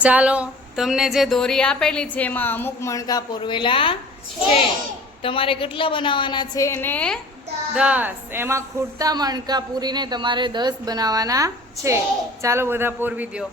ચાલો, તમને જે દોરી આપેલી છે એમાં અમુક મણકા પૂરવેલા છે. તમારે કેટલા બનાવવાના છે એને? દસ. એમાં ખૂટતા મણકા પૂરીને તમારે દસ બનાવવાના છે. ચાલો, બધા પૂરવી દો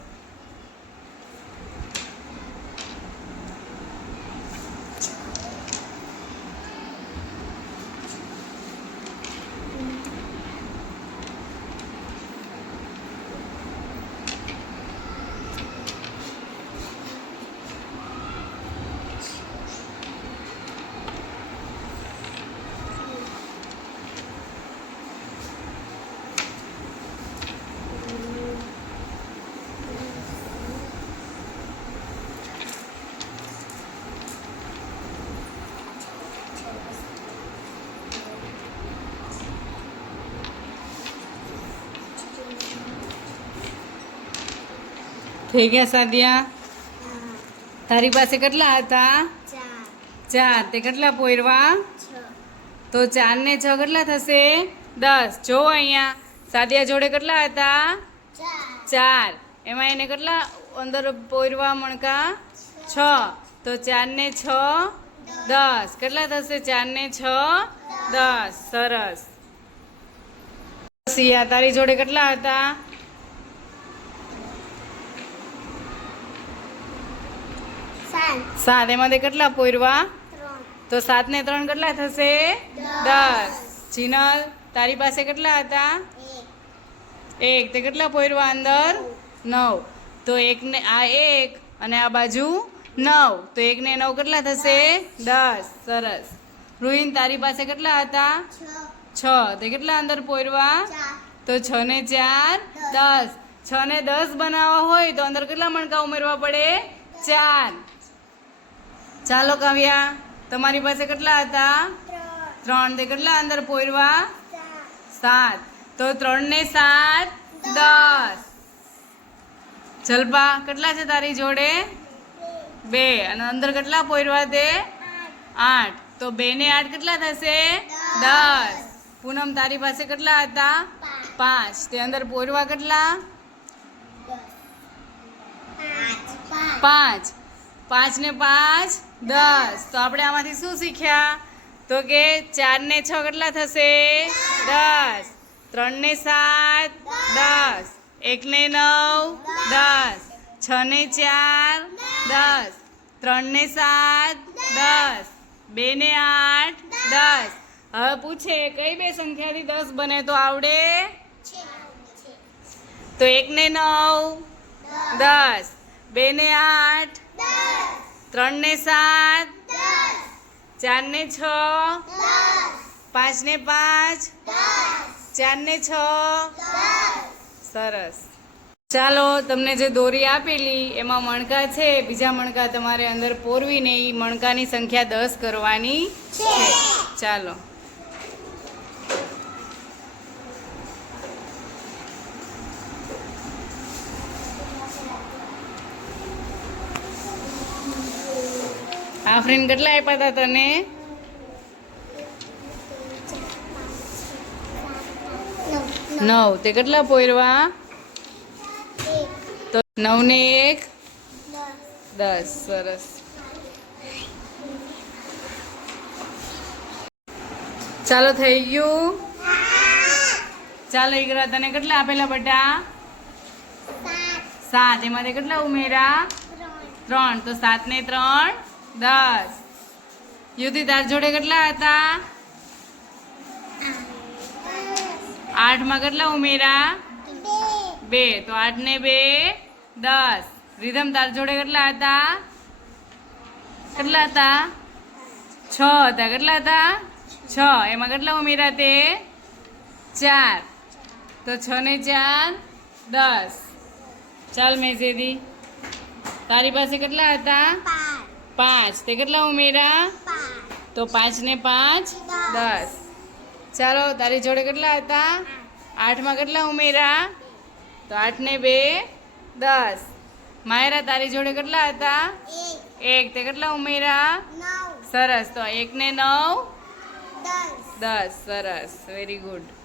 થઈ ગયા સાદિયા તારી પાસે કેટલા હતા? ચાર. તે કેટલા પોરવા તો ચાર ને છ કેટલા થશે? દસ. જો અહીંયા. સાદિયા જોડે કેટલા હતા? ચાર. એમાં એને કેટલા અંદર પોરવા મણકા? છ. તો ચાર ને છ? દસ. કેટલા થશે? ચાર ને છ? દસ. સરસ. સિયા તારી જોડે કેટલા હતા? સાત. એમાંથી કેટલા પોયરવા? તો સાત ને ત્રણ કેટલા થશે? દસ. જીનલ તારી પાસે કેટલા હતા? એક. તે કેટલા પોયરવા અંદર? નવ. તો એક ને આ એક અને આ બાજુ નવ. તો એક ને નવ કેટલા થશે? દસ. સરસ. રૂહીન તારી પાસે કેટલા હતા? છ. તે કેટલા અંદર પોરવા તો છ ને ચાર દસ. છ ને દસ બનાવવા હોય તો અંદર કેટલા મણકા ઉમેરવા પડે? ચાર. ચાલો કાવ્યા તમારી પાસે કેટલા હતા? ત્રણ. તે કેટલા અંદર પોરવા સાત. તો ત્રણ ને સાત દસ. જલપા કેટલા છે તારી જોડે? બે. અને અંદર કેટલા પોરવા તે? આઠ. તો બે ને આઠ કેટલા થશે? દસ. પૂનમ તારી પાસે કેટલા હતા? પાંચ. તે અંદર પોરવા કેટલા? પાંચ. પાંચ ને પાંચ, દસ. તો આપણે આમાંથી શું શીખ્યા? તો કે ચાર ને છ કેટલા થશે? દસ. ત્રણ ને સાત, દસ. એક ને નવ, દસ. છ ને ચાર, દસ. ત્રણ ને સાત, દસ. બે ને આઠ, દસ. હવે પૂછે, કઈ બે સંખ્યાથી દસ બને તો આવડે? તો એક ને નવ, દસ. બે ને આઠ ત્રણ ને સાત ચાર ને છ પાંચ ને પાંચ ચાર ને છ. સરસ. ચાલો, તમને જે દોરી આપેલી, એમાં મણકા છે. બીજા મણકા તમારે અંદર પોરવીને એ મણકાની સંખ્યા દસ કરવાની છે. ચાલો. આ ફ્રેન્ડ કેટલા આપ્યા હતા તને? નવ. તે કેટલા પોયરવા? તો નવ ને એક? દસ. સરસ. ચાલો થઈ ગયું. ચાલો ઈકરા તને કેટલા આપેલા બટા? સાત. એમાંથી કેટલા ઉમેરા ત્રણ. તો સાત ને ત્રણ. દસ. યુધિ તાર જોડે કેટલા હતા? આઠમાં કેટલા ઉમેરા? બે. તો આઠ ને બે, દસ. રીધમ તાર જોડે કેટલા હતા? કેટલા હતા? છ હતા. કેટલા હતા? છ. એમાં કેટલા ઉમેરા તે? ચાર. તો છ ને ચાર, દસ. ચાલ મેજેદી તારી પાસે કેટલા હતા? પાંચ. તે કેટલા ઉમેરા? તો પાંચ ને પાંચ? દસ. ચાલો તારી જોડે કેટલા હતા? આઠમાં કેટલા ઉમેરા? તો આઠ ને બે દસ. માયરા તારી જોડે કેટલા હતા? એક. તે કેટલા ઉમેરા? સરસ. તો એક ને નવ? દસ. સરસ. Very good